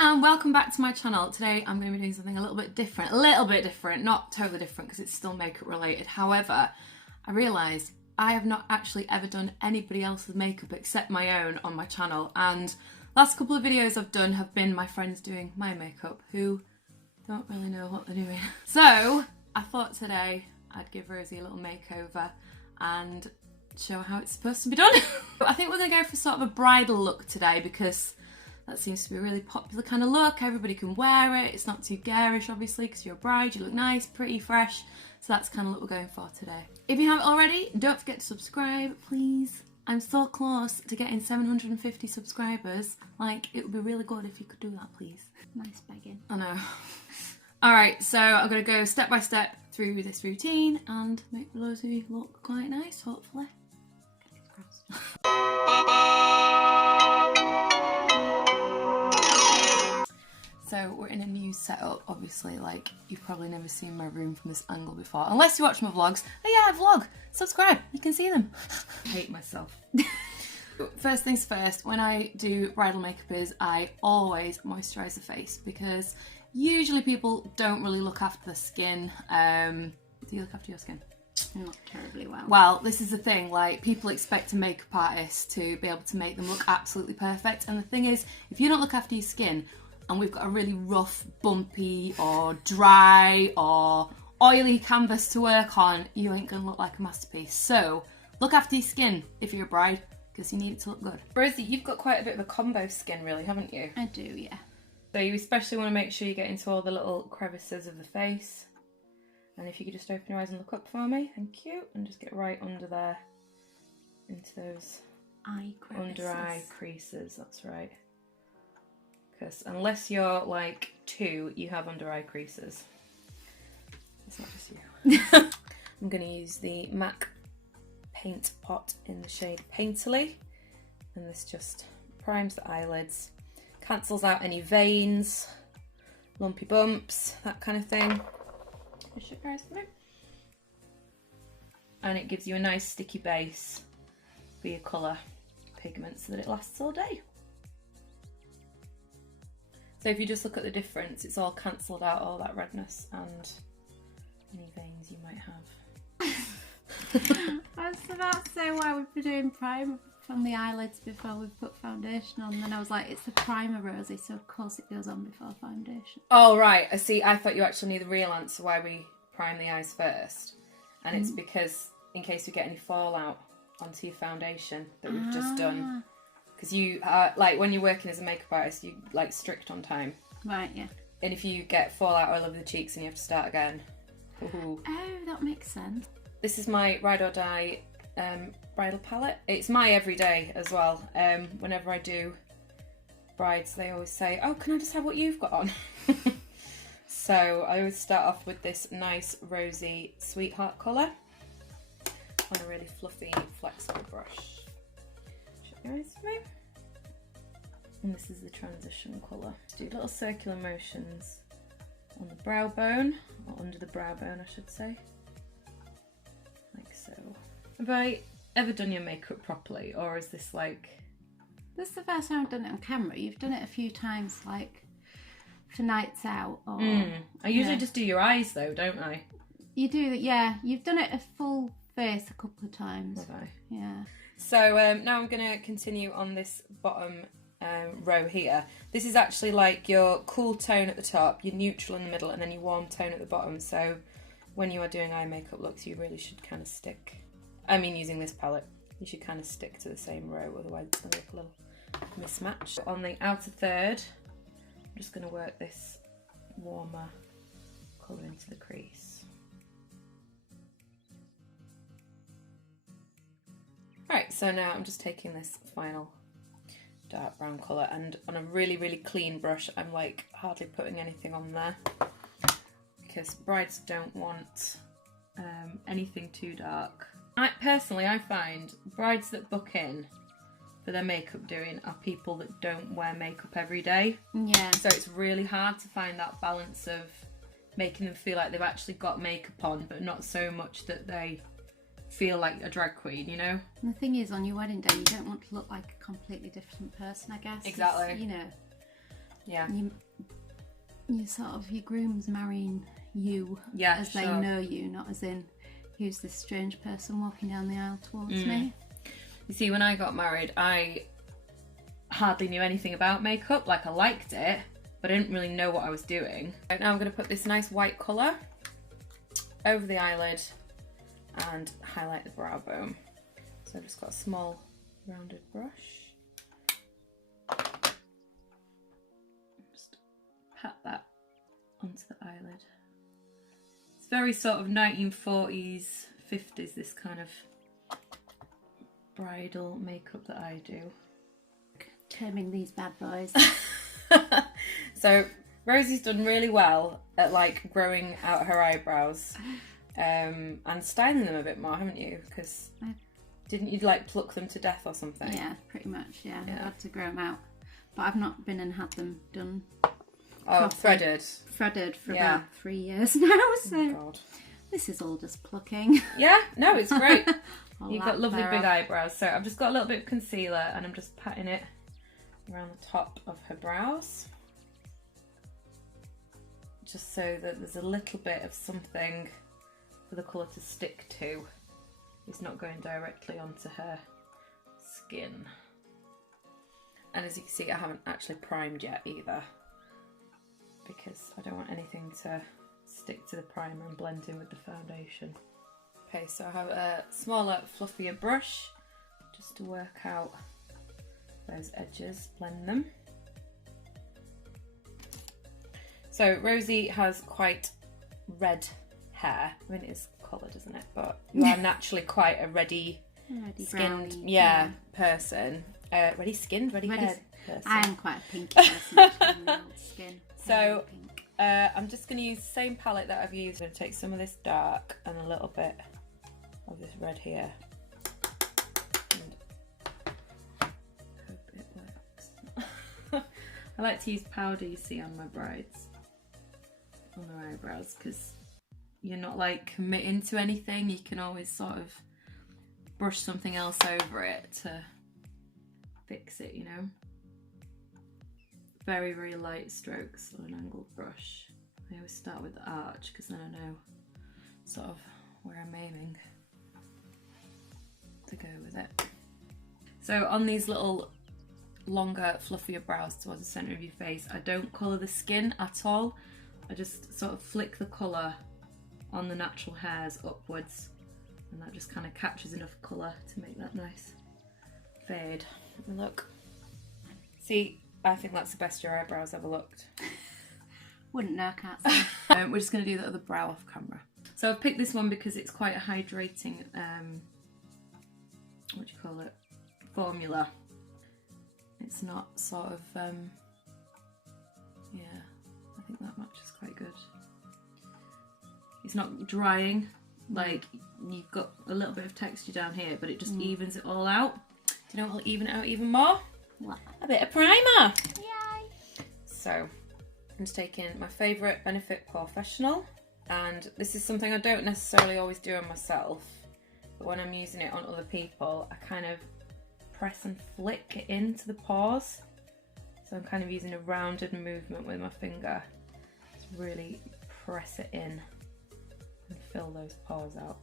and welcome back to my channel. Today I'm going to be doing something a little bit different, not totally different because it's still makeup related. However, I realised I have not actually ever done anybody else's makeup except my own on my channel, and last couple of videos I've done have been my friends doing my makeup who don't really know what they're doing. So I thought today I'd give Rosie a little makeover and show how it's supposed to be done. I think we're going to go for sort of a bridal look today because that seems to be a really popular kind of look. Everybody can wear it. It's not too garish, obviously, because you're a bride. You look nice, pretty, fresh. So that's the kind of look we're going for today. If you haven't already, don't forget to subscribe, please. I'm so close to getting 750 subscribers. Like, it would be really good if you could do that, please. Nice begging. I know. Alright, so I'm going to go step by step through this routine and make Rosie look quite nice, hopefully. So we're in a new setup, obviously, like you've probably never seen my room from this angle before. Unless you watch my vlogs. Oh yeah, I vlog! Subscribe, you can see them. I hate myself. First things first, when I do bridal makeup is I always moisturise the face because usually people don't really look after the skin. Do you look after your skin? Not terribly well. Well, this is the thing, like, people expect a makeup artist to be able to make them look absolutely perfect, and the thing is, if you don't look after your skin, and we've got a really rough, bumpy, or dry, or oily canvas to work on, you ain't gonna look like a masterpiece. So, look after your skin if you're a bride, because you need it to look good. Rosie, you've got quite a bit of a combo skin, really, haven't you? I do, yeah. So you especially want to make sure you get into all the little crevices of the face. And if you could just open your eyes and look up for me, thank you. And just get right under there, into those eye crevices. Under eye creases, that's right. Because unless you're like 2, you have under eye creases. It's not just you. I'm going to use the MAC paint pot in the shade Painterly. And this just primes the eyelids, cancels out any veins, lumpy bumps, that kind of thing. And it gives you a nice sticky base for your colour pigment so that it lasts all day. So if you just look at the difference, it's all cancelled out all that redness and any veins you might have. I was about to say why we'd be doing primer from the eyelids before we put foundation on, and then I was like, it's the primer, Rosie, so of course it goes on before foundation. Oh right, I see. I thought you actually knew the real answer why we prime the eyes first, and it's because in case we get any fallout onto your foundation that we've just done. Because you are, like, when you're working as a makeup artist, you like strict on time. Right, yeah. And if you get fallout all over the cheeks and you have to start again. Ooh. Oh, that makes sense. This is my Ride or Die bridal palette. It's my everyday as well. Whenever I do brides, they always say, oh, can I just have what you've got on? So I always start off with this nice rosy sweetheart colour on a really fluffy, flexible brush. Shut your eyes for me. And this is the transition colour. Just do little circular motions on the brow bone, or under the brow bone I should say. Like so. Have I ever done your makeup properly, or is this like... This is the first time I've done it on camera. You've done it a few times, like, for nights out, or... I usually just do your eyes though, don't I? You do, yeah. You've done it a full face a couple of times. Have I? Yeah. So now I'm going to continue on this bottom row here. This is actually like your cool tone at the top, your neutral in the middle, and then your warm tone at the bottom. So when you are doing eye makeup looks, you really should kind of stick... I mean, using this palette, you should kind of stick to the same row, otherwise it's going to look a little mismatched. On the outer third, I'm just going to work this warmer colour into the crease. Right, so now I'm just taking this final dark brown colour, and on a really, really clean brush, I'm like hardly putting anything on there because brides don't want anything too dark. Personally, I find brides that book in for their makeup doing are people that don't wear makeup every day. Yeah. So it's really hard to find that balance of making them feel like they've actually got makeup on, but not so much that they feel like a drag queen, you know? And the thing is, on your wedding day, you don't want to look like a completely different person, I guess. Exactly. You know, Yeah. You sort of, your groom's marrying you as they know you, not as in, who's this strange person walking down the aisle towards me. You see, when I got married, I hardly knew anything about makeup. Like, I liked it, but I didn't really know what I was doing. Right now I'm going to put this nice white colour over the eyelid and highlight the brow bone. So I've just got a small rounded brush. Just pat that onto the eyelid. It's very sort of 1940s, 50s, this kind of bridal makeup that I do. Terming these bad boys. So Rosie's done really well at like growing out her eyebrows and styling them a bit more, haven't you? Because didn't you like pluck them to death or something? Yeah, pretty much, yeah. I had to grow them out. But I've not been and had them done. Oh, threaded. Threaded for about 3 years now, so oh God. This is all just plucking. Yeah, no, it's great. All You've that got lovely flare big off. eyebrows. So I've just got a little bit of concealer and I'm just patting it around the top of her brows. Just so that there's a little bit of something for the colour to stick to. It's not going directly onto her skin. And as you can see, I haven't actually primed yet either, because I don't want anything to stick to the primer and blend in with the foundation. Okay, so I have a smaller, fluffier brush just to work out those edges, blend them. So Rosie has quite red hair. I mean, it is coloured, isn't it? But you are naturally quite a ready skinned, person. Ready skinned, ready haired person. I am quite a pinky person, actually, my old skin. So Pink. I'm just going to use the same palette that I've used. I'm going to take some of this dark and a little bit of this red here. And hope it works. I like to use powder, you see, on my brides, on their eyebrows, because you're not like committing to anything. You can always sort of brush something else over it to fix it, you know. Very, very light strokes on an angled brush. I always start with the arch because then I know sort of where I'm aiming to go with it. So on these little longer, fluffier brows towards the centre of your face, I don't colour the skin at all. I just sort of flick the colour on the natural hairs upwards, and that just kind of captures enough colour to make that nice fade. Look. See, I think that's the best your eyebrows ever looked. Wouldn't know, can't say. We're just going to do the other brow off camera. So I've picked this one because it's quite a hydrating, what do you call it, formula. It's not sort of, yeah, I think that matches quite good. It's not drying, like you've got a little bit of texture down here, but it just evens it all out. Do you know what will even it out even more? What? A bit of primer. Yay! So I'm just taking my favourite Benefit Professional, and this is something I don't necessarily always do on myself, but when I'm using it on other people, I kind of press and flick it into the pores. So I'm kind of using a rounded movement with my finger to really press it in and fill those pores out.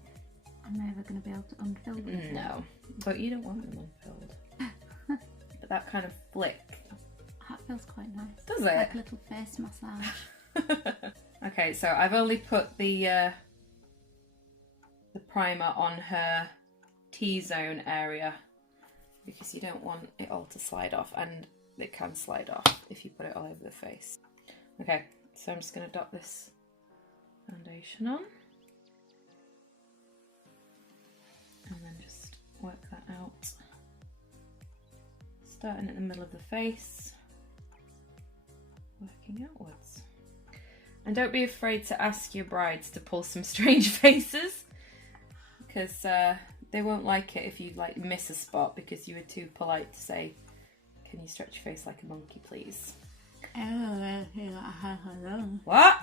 I'm never going to be able to unfill them. No, but you don't want them unfilled. But that kind of flick. That feels quite nice. Does it? Like a little face massage. Okay, so I've only put the primer on her T-zone area because you don't want it all to slide off, and it can slide off if you put it all over the face. Okay, so I'm just going to dot this foundation on and then just work that out. Starting at the middle of the face, working outwards. And don't be afraid to ask your brides to pull some strange faces, because they won't like it if you like miss a spot because you were too polite to say, "Can you stretch your face like a monkey, please?" What?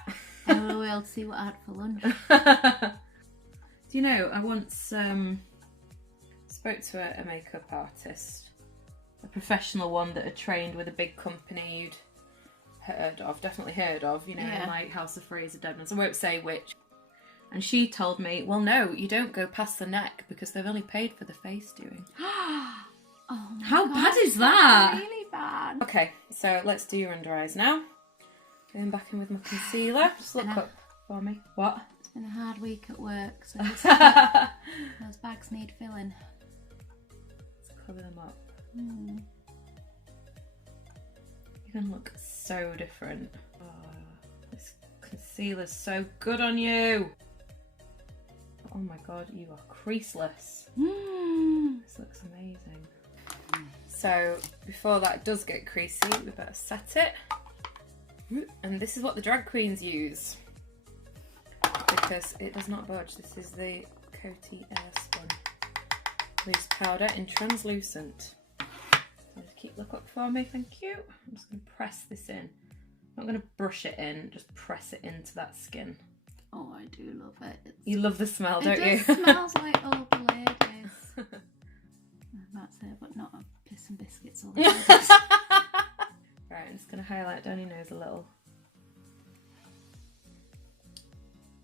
We'll see what I had for lunch. Do you know, I once spoke to a makeup artist, a professional one that had trained with a big company. You'd definitely heard of, you know, Yeah. like House of Fraser Dead Ones. I won't say which. And she told me, well, no, you don't go past the neck because they've only paid for the face doing. Oh my How gosh, bad is that? that's really bad. Okay, so let's do your under eyes now. Going back in with my concealer. Just look up for me. What? It's been a hard week at work, so those bags need filling. Let's cover them up. Mm. You're going to look so different. Oh, this concealer's so good on you. Oh my god, you are creaseless. This looks amazing. So before that does get creasy, we better set it. And this is what the drag queens use, because it does not budge. This is the Coty Airspun loose powder in translucent. So just look up for me, thank you. I'm just going to press this in. I'm not going to brush it in, just press it into that skin. Oh, I do love it. You love the smell, don't you? It just smells like old ladies. That's it, but not piss and biscuits all the ladies. Right, I'm just going to highlight down your nose a little.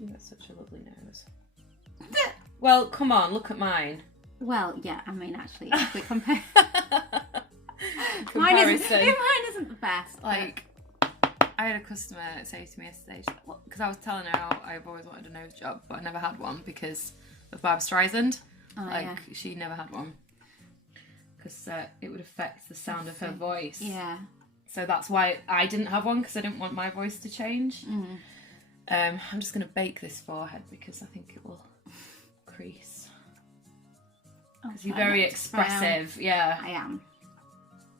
You've got such a lovely nose. Well, come on, look at mine. Well, yeah, I mean, actually, if we compare... Comparison. mine isn't the best. Like, I had a customer say to me yesterday, because I was telling her how I've always wanted a nose job, but I never had one because of Barbra Streisand. She never had one. Because it would affect the sound of her voice. Yeah. So that's why I didn't have one, because I didn't want my voice to change. I'm just going to bake this forehead because I think it will crease. Because you're very expressive. Yeah. I am.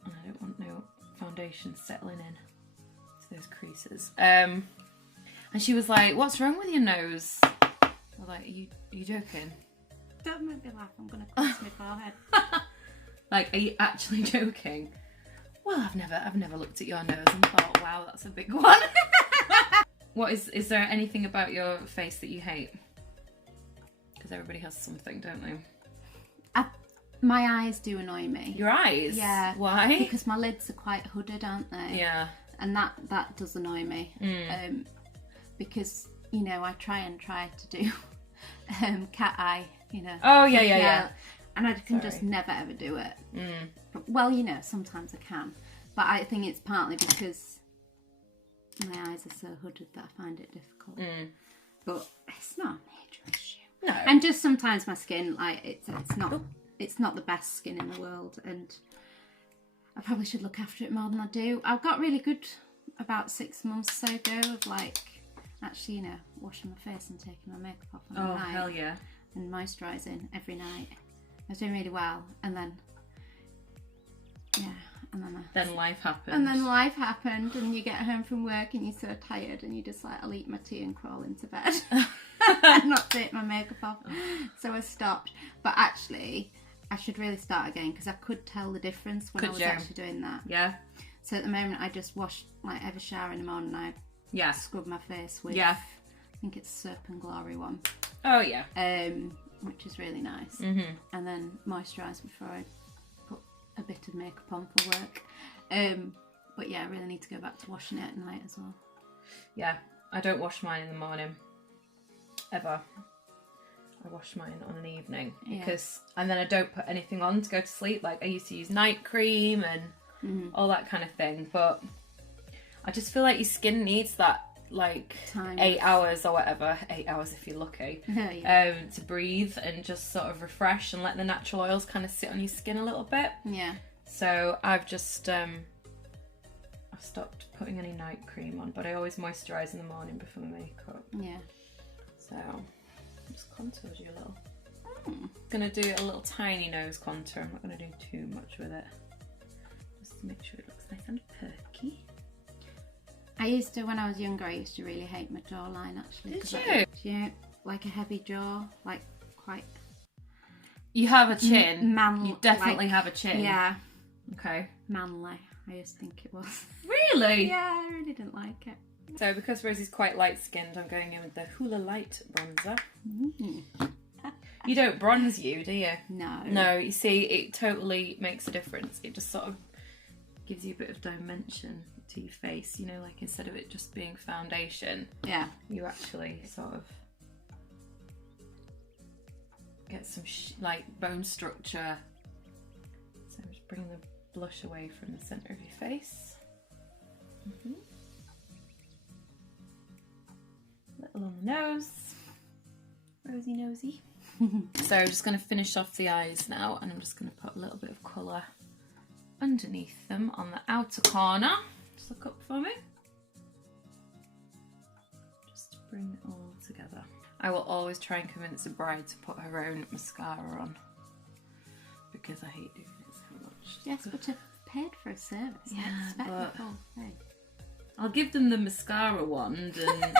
And I don't want no foundation settling in to those creases. And she was like, what's wrong with your nose? I was like, are you joking? Don't make me laugh, I'm going to crease my forehead. Like, are you actually joking? Well, I've never looked at your nose and thought, wow, that's a big one. What is there anything about your face that you hate? Because everybody has something, don't they? My eyes do annoy me. Your eyes? Yeah. Why? Because my lids are quite hooded, aren't they? Yeah. And that does annoy me. Because, you know, I try to do cat eye, you know. Oh, yeah. And I can just never ever do it. But, well, you know, sometimes I can. But I think it's partly because my eyes are so hooded that I find it difficult. But it's not a major issue. No. And just sometimes my skin, like, it's not the best skin in the world, and I probably should look after it more than I do. I got really good about 6 months ago of, like, actually, you know, washing my face and taking my makeup off on the night. Hell yeah. And moisturising every night. I was doing really well, and then, then life happened. And then life happened, and you get home from work and you're so tired, and you just like, I'll eat my tea and crawl into bed. And not take my makeup off. So I stopped. But actually, I should really start again, because I could tell the difference when I was actually doing that. Yeah. So at the moment, I just wash, like, every shower in the morning, and I scrub my face with, I think it's Soap and Glory one. Oh, yeah. Which is really nice. And then moisturise before I put a bit of makeup on for work. But yeah, I really need to go back to washing it at night as well. Yeah, I don't wash mine in the morning. Ever. I wash mine on an evening because, and then I don't put anything on to go to sleep. Like, I used to use night cream and all that kind of thing, but I just feel like your skin needs that, like, time. 8 hours or whatever, 8 hours if you're lucky, to breathe and just sort of refresh and let the natural oils kind of sit on your skin a little bit. Yeah. So I've just I've stopped putting any night cream on, but I always moisturise in the morning before my makeup. Yeah. So I just contoured you a little. I'm gonna do a little tiny nose contour. I'm not gonna do too much with it, just to make sure it looks nice and perky. I used to, when I was younger, I used to really hate my jawline, actually. Did you? Yeah, like a heavy jaw, like quite... You have a chin. Manly. You definitely have a chin. Yeah. Okay. Manly, I used to think it was. Really? Yeah, I really didn't like it. So because Rosie's quite light-skinned, I'm going in with the Hoola Light bronzer. You don't bronze you, do you? No. No, you see, it totally makes a difference. It just sort of gives you a bit of dimension to your face, you know, like instead of it just being foundation, yeah, you actually sort of get some like bone structure. So just bring the blush away from the centre of your face. Little on the nose, rosy nosy. So I'm just going to finish off the eyes now, and I'm just going to put a little bit of colour underneath them on the outer corner. Just look up for me. Just to bring it all together. I will always try and convince a bride to put her own mascara on because I hate doing it so much. Yes, but I've paid for a service. Yeah, I expect but the full thing. I'll give them the mascara wand and...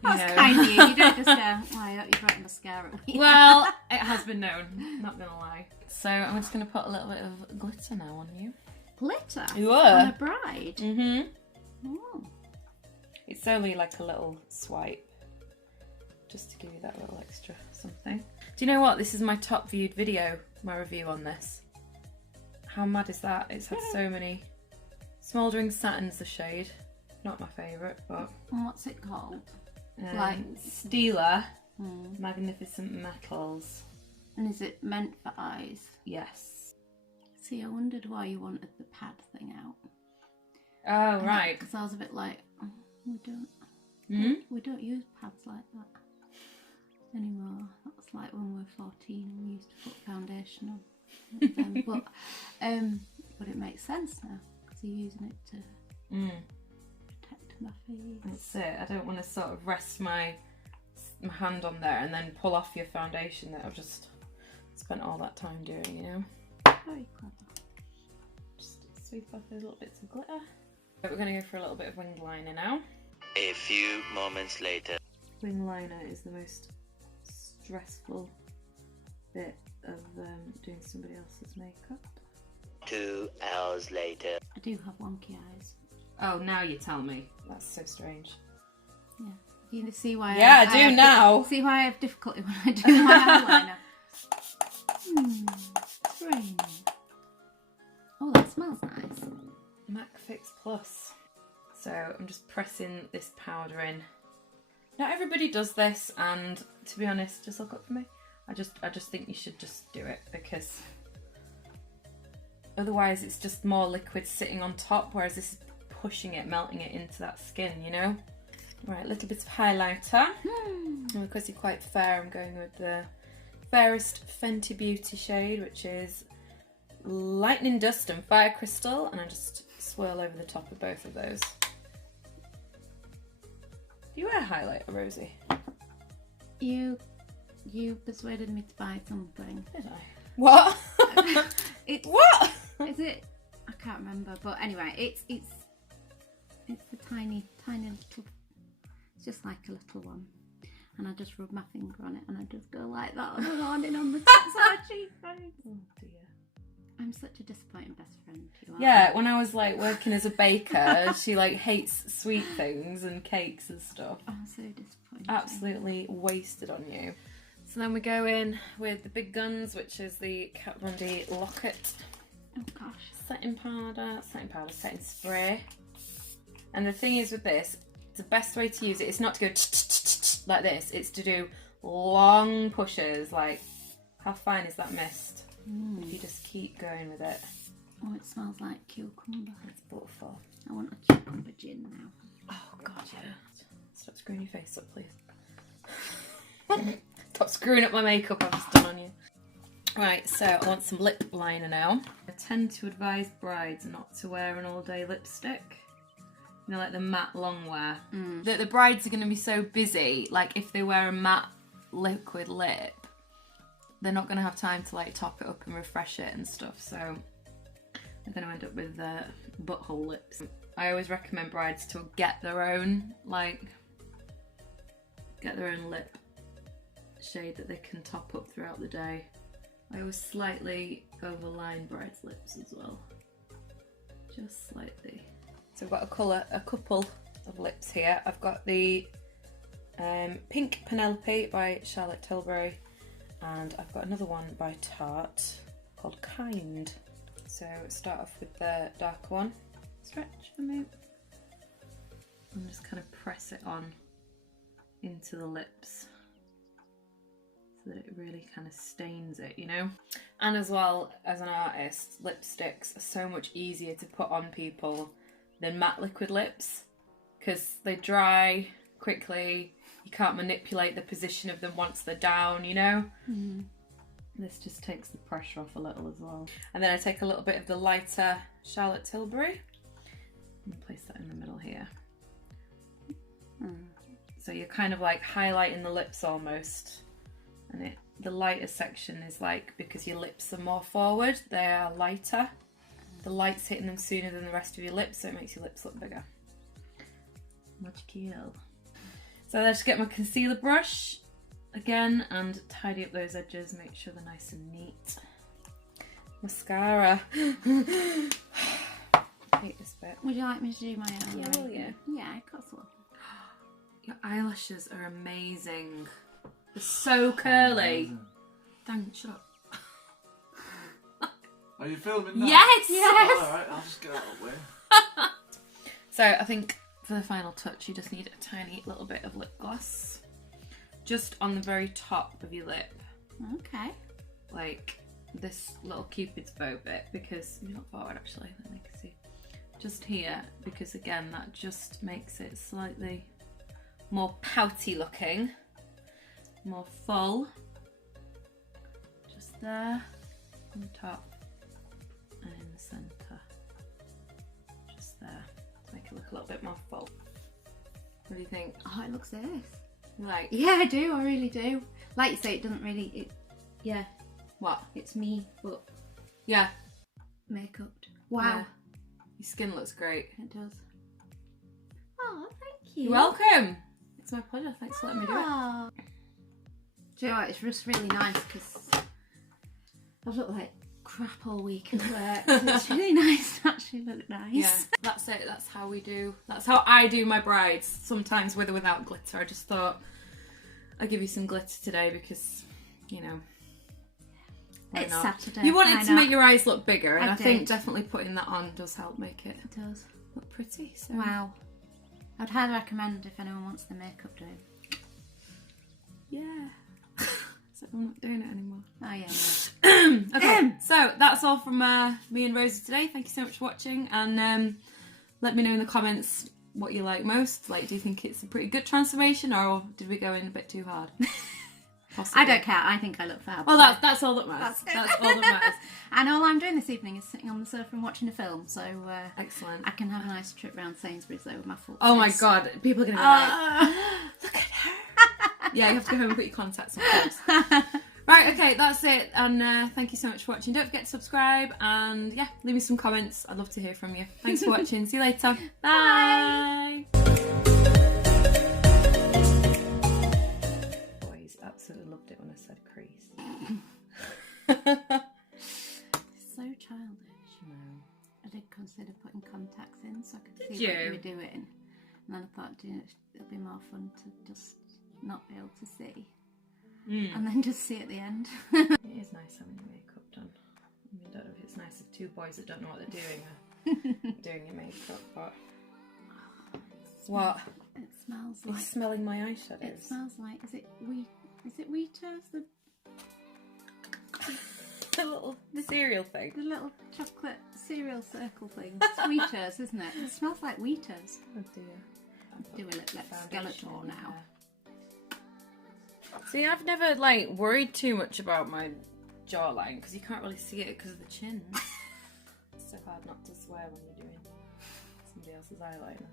That's kind of you. You don't just go, oh, you brought mascara with you. Well, it has been known, not gonna lie. So I'm just gonna put a little bit of glitter now on you. Glitter? You are? On a bride? Oh. It's only like a little swipe, just to give you that little extra something. Do you know what? This is my top viewed video, my review on this. How mad is that? It's had so many. Smouldering Satin's the shade. Not my favourite, but... And what's it called? Like Stila Magnificent Metals. And is it meant for eyes? Yes. See, I wondered why you wanted the pad thing out. Oh, right. Because I was a bit like, oh, we don't use pads like that anymore. That was like when we were 14 and we used to put foundation on. But it makes sense now because you're using it to protect my face. That's it. I don't want to sort of rest my hand on there and then pull off your foundation that I've just spent all that time doing, you know? Very clever. Just sweep off those little bits of glitter. But we're going to go for a little bit of wing liner now. A few moments later. Wing liner is the most stressful bit of doing somebody else's makeup. 2 hours later. I do have wonky eyes. Oh, now you tell me. That's so strange. Yeah. You see why? Yeah, I do now. See why I have difficulty when I do my eyeliner. It's raining. Oh, that smells nice. MAC Fix Plus. So I'm just pressing this powder in. Not everybody does this, and to be honest, just look up for me. I just think you should just do it because otherwise it's just more liquid sitting on top, whereas this is pushing it, melting it into that skin, you know? Right, a little bit of highlighter. And because you're quite fair, I'm going with the fairest Fenty Beauty shade, which is Lightning Dust and Fire Crystal, and I just swirl over the top of both of those. Do you wear highlighter, Rosie? You persuaded me to buy something. Did I? What? What? Is it? I can't remember. But anyway, it's the tiny little. It's just like a little one, and I just rub my finger on it, and I just go like that on the morning on the tips of my cheekbones. Oh dear. I'm such a disappointing best friend. You are. Yeah, when I was like working as a baker, she like hates sweet things and cakes and stuff. Oh, so disappointing. Absolutely wasted on you. So then we go in with the big guns, which is the Kat Von D Locket. Oh gosh. Setting setting spray. And the thing is with this, the best way to use it is not to go like this, it's to do long pushes, like how fine is that mist? If you just keep going with it. Oh, it smells like cucumber. It's beautiful. I want a cucumber gin now. Oh god, yeah. Stop screwing your face up, please. Stop screwing up my makeup I've just done on you. Right, so I want some lip liner now. I tend to advise brides not to wear an all-day lipstick. You know, like the matte long wear. The brides are going to be so busy, like if they wear a matte liquid lip, they're not going to have time to like top it up and refresh it and stuff, so they're going to end up with butthole lips. I always recommend brides to get their own lip shade that they can top up throughout the day. I always slightly overline brides' lips as well, just slightly. So I've got a couple of lips here. I've got the Pink Penelope by Charlotte Tilbury, and I've got another one by Tarte called Kind. So start off with the darker one. Stretch for me. and just kind of press it on into the lips so that it really kind of stains it, you know? And as well, as an artist, lipsticks are so much easier to put on people than matte liquid lips because they dry quickly. You can't manipulate the position of them once they're down, you know? Mm. This just takes the pressure off a little as well. And then I take a little bit of the lighter Charlotte Tilbury and place that in the middle here. So you're kind of like highlighting the lips almost. And the lighter section is like, because your lips are more forward, they are lighter. The light's hitting them sooner than the rest of your lips, so it makes your lips look bigger. Magical. So I just get my concealer brush again and tidy up those edges, make sure they're nice and neat. Mascara. I hate this bit. Would you like me to do my own? Yeah, will you? Yeah, of course I will. Your eyelashes are amazing. They're so curly. Dang, shut up. Are you filming now? Yes! Yes! Alright, I'll just get out of the way. So I think for the final touch you just need a tiny little bit of lip gloss. Just on the very top of your lip. Okay. Like this little cupid's bow bit, because you look forward actually, let me see. Just here, because again that just makes it slightly more pouty looking, more full. Just there, on the top and in the centre. Just there, to make it look a little bit more full. What do you think? Oh, it looks nice. Like, yeah, I do. I really do. Like you say, it doesn't really. Yeah. What? It's me, but Yeah. makeup. Wow. Yeah. Your skin looks great. It does. Oh, thank you. You're welcome. It's my pleasure. Thanks for letting me do it. Oh. Do you know what? It's just really nice because I've looked like crap all week at work. So it's really nice to actually look nice. Yeah, that's it. That's how we do. That's how I do my brides. Sometimes with or without glitter. I just thought I'd give you some glitter today because, you know, why It's not? Saturday. You wanted to make your eyes look bigger, and I think did. definitely putting that on does help make it It does. look pretty. So. Wow. I'd highly recommend if anyone wants the makeup done. Yeah. So I'm not doing it anymore. Oh yeah. Okay, so that's all from me and Rosie today. Thank you so much for watching, and let me know in the comments what you like most. Like, do you think it's a pretty good transformation, or did we go in a bit too hard? I don't care. I think I look fab. Well, that's all that matters. That's all that matters. And all I'm doing this evening is sitting on the sofa and watching a film, so Excellent. I can have a nice trip around Sainsbury's there with my full Oh my face. god, people are gonna be like, look at her. Yeah, you have to go home and put your contacts on first. Right, okay, that's it. And thank you so much for watching. Don't forget to subscribe and yeah, leave me some comments. I'd love to hear from you. Thanks for watching. See you later. Bye. Boys absolutely loved it when I said crease. So childish. No. I did consider putting contacts in so I could Did see what you? you were doing. And then I thought, it'll be more fun to just not be able to see. And then just see at the end. It is nice having your makeup done. I mean, I don't know if it's nice if two boys that don't know what they're doing are doing your makeup, but... What? It smells It's like... smelling my eyeshadows. It smells like... Is it Wheatos? The cereal thing. The little chocolate cereal circle thing. It's Wheatos, isn't it? It smells like Wheatos. Oh dear. Do a little Skeletor now. See, I've never like worried too much about my jawline because you can't really see it because of the chins. It's so hard not to swear when you're doing somebody else's eyeliner.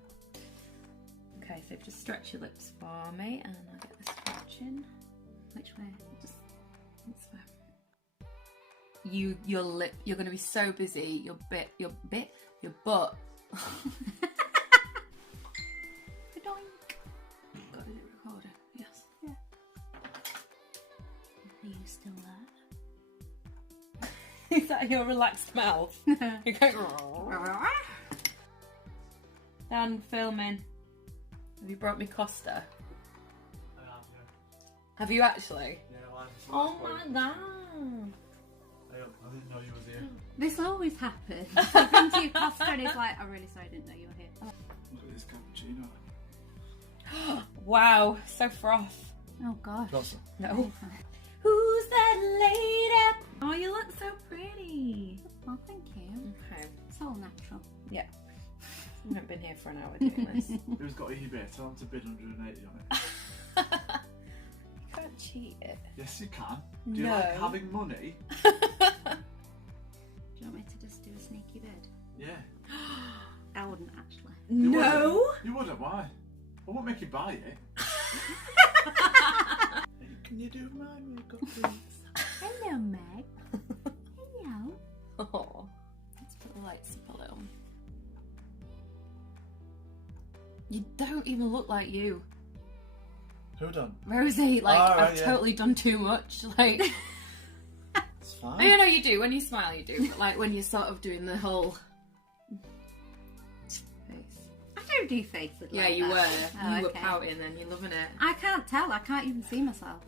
Okay, so just stretch your lips for me, and I'll get the stretching. Which way? Just this way. Your lip. You're going to be so busy. Your butt. Got it recorded. Yes. Yeah. Are you still there? Is that your relaxed mouth? You're going. Dan, filming. Have you brought me Costa? I have, yeah. Have you actually? Yeah, well, Oh my god. I didn't know you were here. This always happens. I come to your Costa and it's like, I'm really sorry I didn't know you were here. Look at this cappuccino. Wow, so froth. Oh gosh. Got some. No. Who's that lady? Oh, you look so pretty. Well, thank you. Okay. It's all natural. Yeah. I've not been here for an hour doing this. Who's got eBay? Tell them to bid 180 on it. You can't cheat it. Yes, you can. Do you No. like having money? Do you want me to just do a sneaky bid? Yeah. I wouldn't actually. You No. wouldn't. You wouldn't. Why? I won't make you buy it. Hey, can you do my makeup, please? Hello, Meg. Hello. Oh. Let's put the lights up a little. You don't even look like you. Who done? Rosie, like, Oh, right, I've yeah. totally done too much. Like, It's fine. I know you do. When you smile, you do. But, like, when you're sort of doing the whole face. I don't do faces Yeah, like you that. were. Oh, You were okay. pouting then. You're loving it. I can't tell. I can't even see myself.